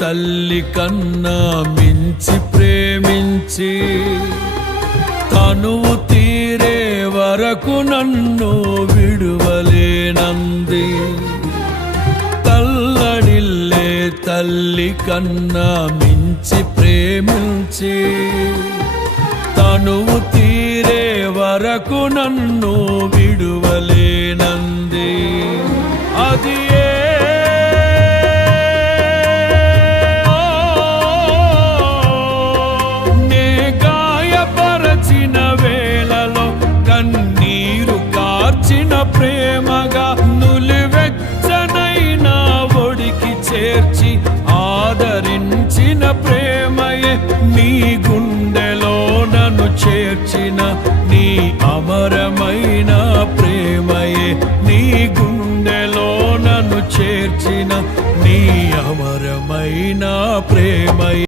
తల్లి కన్నా మించి ప్రేమించి తనువు తీరే వరకు నన్ను విడువలేనంది. తల్లడిల్లే తల్లి కన్నా మించి ప్రేమించి తనువు తీరే వరకు నన్ను విడువలేనంది. అది నే గాయపరచిన వేళలో కన్నీరు కార్చిన ప్రేమగా నులివెచ్చనైనా ఒడికి చేర్చి ఆదరించిన ప్రేమయే నీ గుండెలో నన్ను చేర్చిన నీ అమరమైన ప్రేమయే నీ గుండెలో నన్ను చేర్చిన నీ అమరమైన ప్రేమయే.